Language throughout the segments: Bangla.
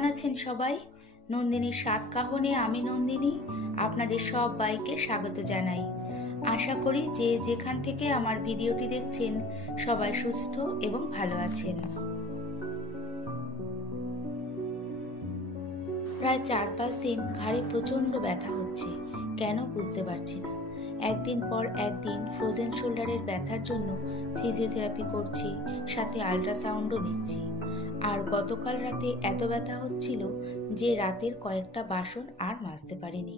কেমন আছেন সবাই? নন্দিনীর স্বাদ কাহনে আমি নন্দিনী আপনাদের সবাইকে স্বাগত জানাই। আশা করি যে যেখান থেকে আমার ভিডিওটি দেখছেন সবাই সুস্থ এবং ভালো আছেন। প্রায় 4-5 দিন ঘাড়ে প্রচণ্ড ব্যথা হচ্ছে, কেন বুঝতে পারছি না। একদিন পর একদিন ফ্রোজেন শোল্ডারের ব্যথার জন্য ফিজিওথেরাপি করছি, সাথে আল্ট্রাসাউন্ডও নিচ্ছি। আর গতকাল রাতে এত ব্যথা হচ্ছিল যে রাতের কয়েকটা বাসন আর মাজতে পারিনি।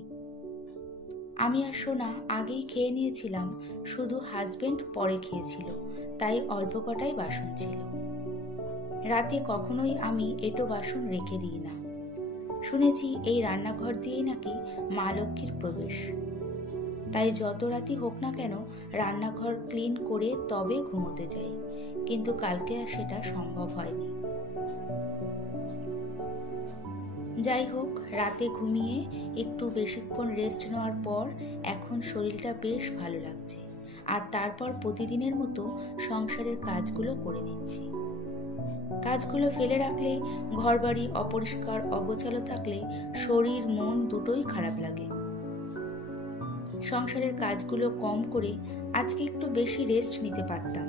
আমি আর সোনা আগেই খেয়ে নিয়েছিলাম, শুধু হাজবেন্ড পরে খেয়েছিল, তাই অল্প কটাই বাসন ছিল। রাতে কখনোই আমি এঁটো বাসন রেখে দিই না। শুনেছি এই রান্নাঘর দিয়েই নাকি মা লক্ষ্মীর প্রবেশ, তাই যত রাতি হোক না কেন রান্নাঘর ক্লিন করে তবে ঘুমোতে যাই, কিন্তু কালকে আর সেটা সম্ভব হয়নি। যাই হোক, রাতে ঘুমিয়ে একটু বেশিক্ষণ রেস্ট নেওয়ার পর এখন শরীরটা বেশ ভালো লাগছে, আর তারপর প্রতিদিনের মতো সংসারের কাজগুলো করে নিচ্ছি। কাজগুলো ফেলে রাখলে, ঘরবাড়ি অপরিষ্কার অগোছালো থাকলে শরীর মন দুটোই খারাপ লাগে। সংসারের কাজগুলো কম করে আজকে একটু বেশি রেস্ট নিতে পারতাম,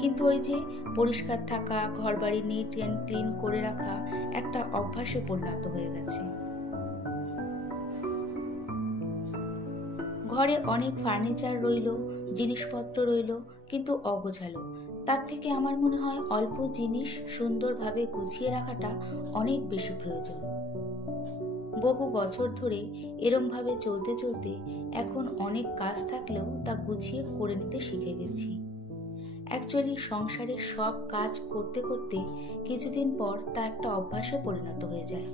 কিন্তু ওই যে পরিষ্কার থাকা, ঘরবাড়ি নিট অ্যান্ড ক্লিন করে রাখা একটা অভ্যাসে পরিণত হয়ে গেছে। ঘরে অনেক ফার্নিচার রইল, জিনিসপত্র রইল, কিন্তু অগোছালো। তার থেকে আমার মনে হয় অল্প জিনিস সুন্দরভাবে গুছিয়ে রাখাটা অনেক বেশি প্রয়োজন। বহু বছর ধরে এরমভাবে চলতে চলতে এখন অনেক কাজ থাকলেও তা গুছিয়ে করে নিতে শিখে গেছি। অ্যাকচুয়ালি সংসারের সব কাজ করতে করতে কিছুদিন পর তা একটা অভ্যাসে পরিণত হয়ে যায়।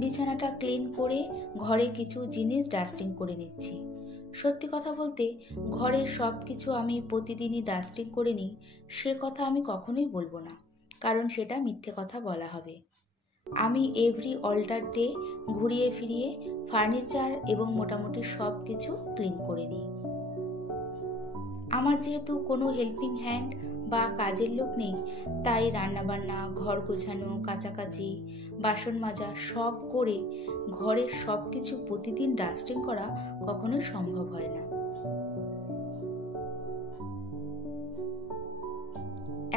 বিছানাটা ক্লিন করে ঘরে কিছু জিনিস ডাস্টিং করে নিচ্ছি। সত্যি কথা বলতে, ঘরের সব কিছু আমি প্রতিদিনই ডাস্টিং করে নিই সে কথা আমি কখনোই বলবো না, কারণ সেটা মিথ্যে কথা বলা হবে। আমি এভরি অল্টার ডে ঘুরিয়ে ফিরিয়ে ফার্নিচার এবং মোটামুটি সব কিছু ক্লিন করে নিই। আমার যেহেতু কোনো হেল্পিং হ্যান্ড বা কাজের লোক নেই, তাই রান্নাবান্না, ঘর গোছানো, কাচাকাচি, বাসন মাজা সব করে ঘরের সব কিছু প্রতিদিন ডাস্টিং করা কখনোই সম্ভব হয় না।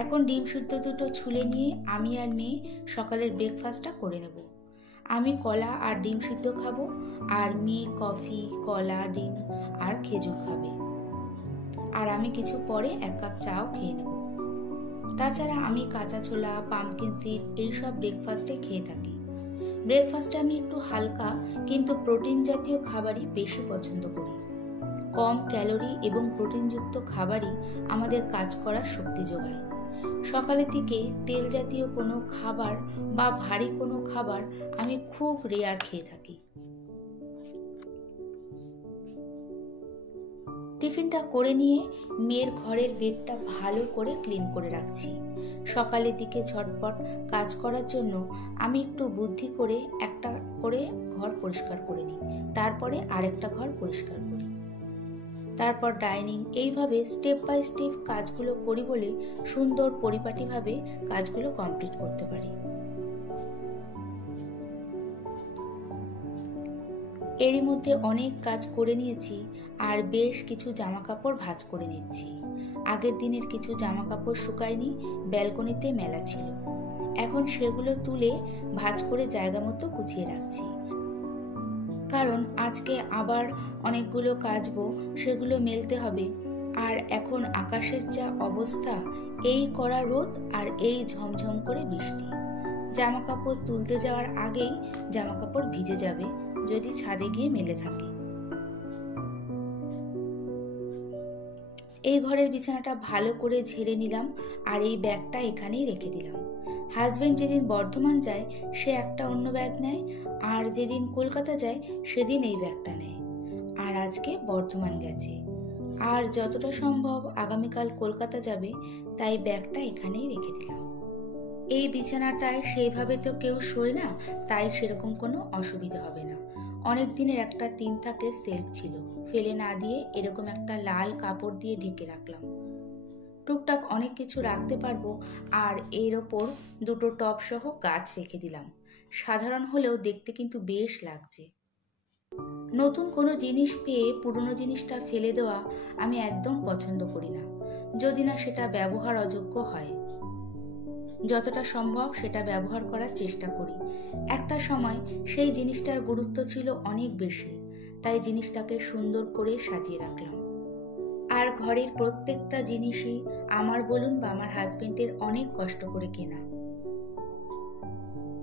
এখন ডিম সিদ্ধ দুটো ছুলে নিয়ে আমি আর মেয়ে সকালের ব্রেকফাস্টটা করে নেব। আমি কলা আর ডিম সিদ্ধ খাবো, আর মেয়ে কফি, কলা, ডিম আর খেজুর খাবে, আর আমি কিছু পরে 1 কাপ চাও খেয়ে নেব। তাছাড়া আমি কাঁচা ছোলা, পাম্পকিন সিড এইসব ব্রেকফাস্টে খেয়ে থাকি। ব্রেকফাস্টে আমি একটু হালকা কিন্তু প্রোটিন জাতীয় খাবারই বেশি পছন্দ করি। কম ক্যালোরি এবং প্রোটিনযুক্ত খাবারই আমাদের কাজ করার শক্তি যোগায়। সকালের দিকে তেল জাতীয় কোনো খাবার বা ভারী কোনো খাবার আমি খুব রেয়ার খেয়ে থাকি। টিফিনটা করে নিয়ে মেয়ের ঘরের বেডটা ভালো করে ক্লিন করে রাখছি। সকালের দিকে ঝটপট কাজ করার জন্য আমি একটু বুদ্ধি করে একটা করে ঘর পরিষ্কার করে নিই, তারপরে আরেকটা ঘর পরিষ্কার করি, তারপর ডাইনিং, এইভাবে স্টেপ বাই স্টেপ কাজগুলো করি বলে সুন্দর পরিপাটিভাবে কাজগুলো কমপ্লিট করতে পারি। এরই মধ্যে অনেক কাজ করে নিয়েছি, আর বেশ কিছু জামা কাপড় ভাঁজ করে নিচ্ছি। আগের দিনের কিছু জামা কাপড় শুকায়নি, ব্যালকনিতে মেলা ছিল, এখন সেগুলো তুলে ভাঁজ করে জায়গা মতো গুছিয়ে রাখছি, কারণ আজকে আবার অনেকগুলো কাচবো, সেগুলো মেলতে হবে। আর এখন আকাশের যা অবস্থা, এই কড়া রোদ আর এই ঝমঝম করে বৃষ্টি, জামা কাপড় তুলতে যাওয়ার আগেই জামা কাপড় ভিজে যাবে যদি ছাদে গিয়ে মেলে থাকে। এই ঘরের বিছানাটা ভালো করে ঝেড়ে নিলাম, আর এই ব্যাগটা এখানেই রেখে দিলাম। হাজবেন্ড যেদিন বর্ধমান যায় সে একটা অন্য ব্যাগ নেয়, আর যেদিন কলকাতা যায় সেদিন এই ব্যাগটা নেয়, আর আজকে বর্ধমান গেছে, আর যতটা সম্ভব আগামীকাল কলকাতা যাবে, তাই ব্যাগটা এখানেই রেখে দিলাম। এই বিছানাটায় সেইভাবে তো কেউ শোয় না, তাই সেরকম কোনো অসুবিধা হবে না। অনেক দিনের একটা 3 থাকের সেলফ ছিল, ফেলে না দিয়ে এরকম একটা লাল কাপড় দিয়ে ঢেকে রাখলাম। টুকটাক অনেক কিছু রাখতে পারবো। আর এর ওপর দুটো টব সহ গাছ রেখে দিলাম। সাধারণ হলেও দেখতে কিন্তু বেশ লাগছে। নতুন কোনো জিনিস পেয়ে পুরনো জিনিসটা ফেলে দেওয়া আমি একদম পছন্দ করি না, যদি না সেটা ব্যবহার অযোগ্য হয়। যতটা সম্ভব সেটা ব্যবহার করার চেষ্টা করি। একটা সময় সেই জিনিসটার গুরুত্ব ছিল অনেক বেশি, তাই জিনিসটাকে সুন্দর করে সাজিয়ে রাখলাম। আর ঘরের প্রত্যেকটা জিনিসই আমার বলুন বা আমার হাজবেন্ডের অনেক কষ্ট করে কেনা।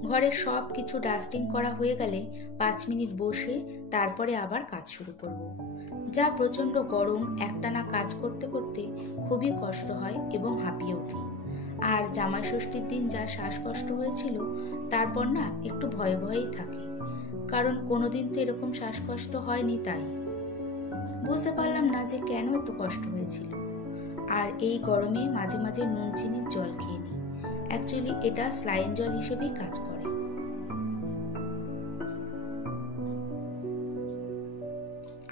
ঘরের সব কিছু ডাস্টিং করা হয়ে গেলে 5 মিনিট বসে তারপরে আবার কাজ শুরু করব। যা প্রচণ্ড গরম, একটানা কাজ করতে করতে খুবই কষ্ট হয় এবং হাঁপিয়ে উঠি। আর জামাই ষষ্ঠীর দিন যা শ্বাসকষ্ট হয়েছিল, তারপর না একটু ভয়ে ভয়েই থাকি, কারণ কোনোদিন তো এরকম শ্বাসকষ্ট হয়নি। তাই বুঝতে পারলাম না যে কেন এত কষ্ট হয়েছিল। আর এই গরমে মাঝে মাঝে নুন চিনির জল খেয়ে নিই। অ্যাকচুয়ালি এটা স্লাইন জল হিসেবেই কাজ করে।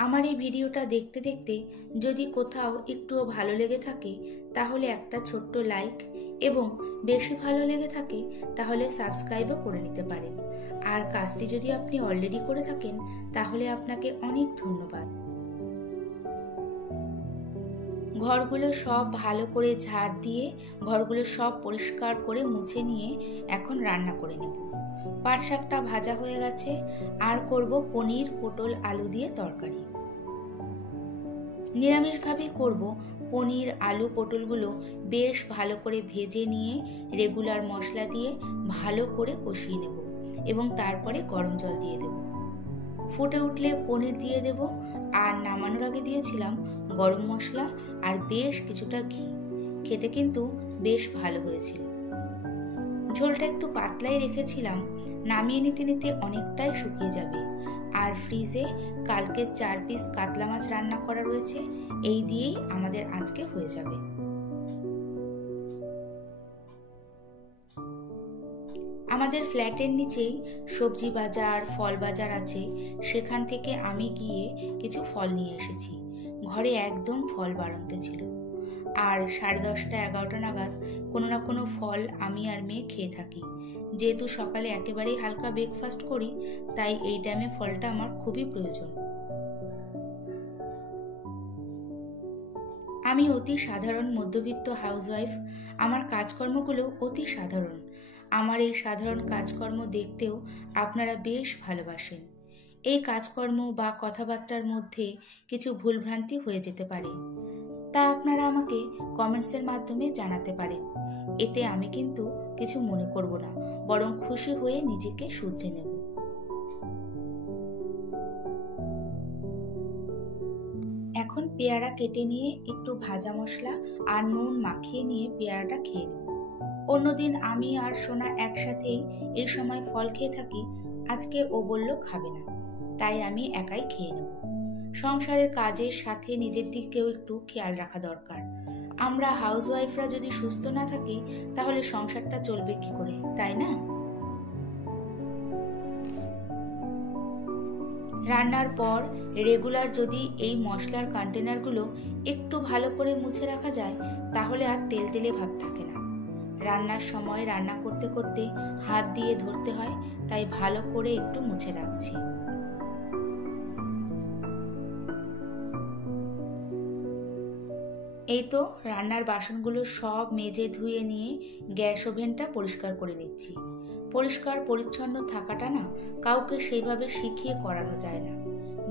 আমার এই ভিডিওটা দেখতে দেখতে যদি কোথাও একটুও ভালো লেগে থাকে তাহলে একটা ছোট্ট লাইক, এবং বেশি ভালো লেগে থাকে তাহলে সাবস্ক্রাইবও করে নিতে পারেন। আর কাজটি যদি আপনি অলরেডি করে থাকেন তাহলে আপনাকে অনেক ধন্যবাদ। ঘরগুলো সব ভালো করে ঝাড় দিয়ে ঘরগুলো সব পরিষ্কার করে মুছে নিয়ে এখন রান্না করে নেব। পাট শাকটা ভাজা হয়ে গেছে, আর করব পনির, পটল, আলু দিয়ে তরকারি। নিরামিষভাবেই করব। পনির, আলু, পটলগুলো বেশ ভালো করে ভেজে নিয়ে রেগুলার মশলা দিয়ে ভালো করে কষিয়ে নেব এবং তারপরে গরম জল দিয়ে দেব। ফুটে উঠলে পনির দিয়ে দেব। আর নামানোর আগে দিয়েছিলাম গরম মশলা আর বেশ কিছুটা ঘি। খেতে কিন্তু বেশ ভালো হয়েছিল। ঝোলটা একটু পাতলাই রেখেছিলাম, নামিয়ে নিতে নিতে অনেকটাই শুকিয়ে যাবে। আর ফ্রিজে কালকে 4 পিস কাতলা মাছ রান্না করা রয়েছে, এই দিয়েই আমাদের আজকে হয়ে যাবে। আমাদের ফ্ল্যাটের নিচেই সবজি বাজার, ফল বাজার আছে। সেখান থেকে আমি গিয়ে কিছু ফল নিয়ে এসেছি। ঘরে একদম ফল বাড়ন্তে ছিল। আর 10:30, 11টা নাগাদ কোনো না কোনো ফল আমি আর মেয়ে খেয়ে থাকি। যেহেতু সকালে একেবারেই হালকা ব্রেকফাস্ট করি, তাই এই টাইমে ফলটা আমার খুবই প্রয়োজন। আমি অতি সাধারণ মধ্যবিত্ত হাউসওয়াইফ। আমার কাজকর্মগুলো অতি সাধারণ। আমার এই সাধারণ কাজকর্ম দেখতেও আপনারা বেশ ভালোবাসেন। এই কাজকর্ম বা কথাবার্তার মধ্যে কিছু ভুলভ্রান্তি হয়ে যেতে পারে, তা আপনারা আমাকে কমেন্টসের মাধ্যমে জানাতে পারেন। এতে আমি কিন্তু কিছু মনে করব না, বরং খুশি হয়ে নিজেকে শুধরে নেব। এখন পেয়ারা কেটে নিয়ে একটু ভাজা মশলা আর নুন মাখিয়ে নিয়ে পেয়ারাটা খেয়ে নেব। অন্যদিন আমি আর সোনা একসাথেই এই সময় ফল খেয়ে থাকি। আজকে ও বলল খাবে না, তাই আমি একাই খেয়ে নেব। সংসারের কাজের সাথে নিজের দিকেও একটু খেয়াল রাখা দরকার। আমরা হাউসওয়াইফরা যদি সুস্থ না থাকি তাহলে সংসারটা চলবে কি করে, তাই না? রান্নার পর রেগুলার যদি এই মশলার কন্টেনারগুলো একটু ভালো করে মুছে রাখা যায় তাহলে আর তেলতেলে ভাব থাকে না। রান্নার সময় রান্না করতে করতে হাত দিয়ে ধরতে হয়, তাই ভালো করে একটু মুছে রাখছি। এই তো রান্নার বাসনগুলো সব মেজে ধুয়ে নিয়ে গ্যাস ওভেনটা পরিষ্কার করে নিচ্ছি। পরিষ্কার পরিচ্ছন্ন থাকাটা না কাউকে সেইভাবে শিখিয়ে করানো যায় না।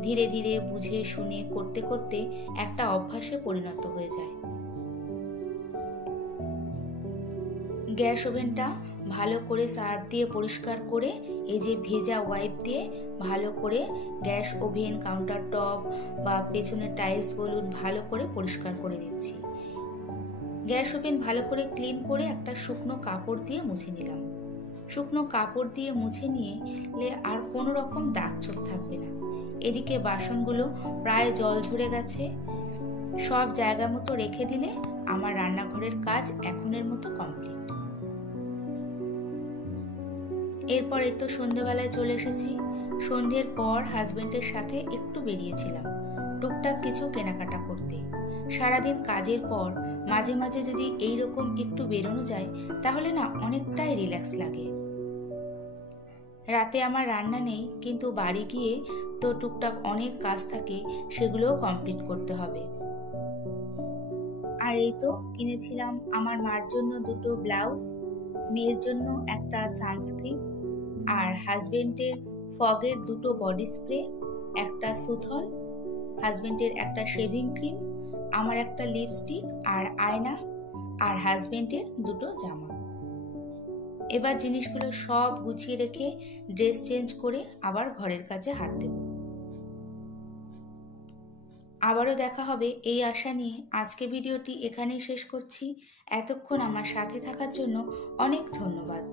ধীরে ধীরে বুঝে শুনে করতে করতে একটা অভ্যাসে পরিণত হয়ে যায়। গ্যাস ওভেনটা ভালো করে সার্ফ দিয়ে পরিষ্কার করে এই যে ভেজা ওয়াইপ দিয়ে ভালো করে গ্যাস ওভেন, কাউন্টার টপ বা পেছনের টাইলস বলুন ভালো করে পরিষ্কার করে দিচ্ছি। গ্যাস ওভেন ভালো করে ক্লিন করে একটা শুকনো কাপড় দিয়ে মুছে নিলাম। শুকনো কাপড় দিয়ে মুছে নিলে আর কোনো রকম দাগ ছোপ থাকবে না। এদিকে বাসনগুলো প্রায় জল ঝরে গেছে। সব জায়গা মতো রেখে দিলে আমার রান্নাঘরের কাজ এখনের মতো কমপ্লিট। এরপর এই তো সন্ধ্যেবেলায় চলে এসেছি। সন্ধ্যের পর হাজবেন্ডের সাথে একটু বেরিয়েছিলাম টুকটাক কিছু কেনাকাটা করতে। সারাদিন কাজের পর মাঝে মাঝে যদি এই রকম একটু বেরোনো যায় তাহলে না অনেকটাই রিল্যাক্স লাগে। রাতে আমার রান্না নেই, কিন্তু বাড়ি গিয়ে তো টুকটাক অনেক কাজ থাকে, সেগুলোও কমপ্লিট করতে হবে। আর এই তো কিনেছিলাম আমার মার জন্য দুটো ব্লাউজ, মেয়ের জন্য একটা সানস্ক্রিন, আর হাজবেন্ডের ফগের দুটো বডি স্প্রে, একটা সুথল, হাজবেন্ডের একটা শেভিং ক্রিম, আমার একটা লিপস্টিক আর আয়না, আর হাজবেন্ডের দুটো জামা। এবার জিনিসগুলো সব গুছিয়ে রেখে ড্রেস চেঞ্জ করে আবার ঘরের কাজে হাত দেব। আবারও দেখা হবে এই আশা নিয়ে আজকের ভিডিওটি এখানেই শেষ করছি। এতক্ষণ আমার সাথে থাকার জন্য অনেক ধন্যবাদ।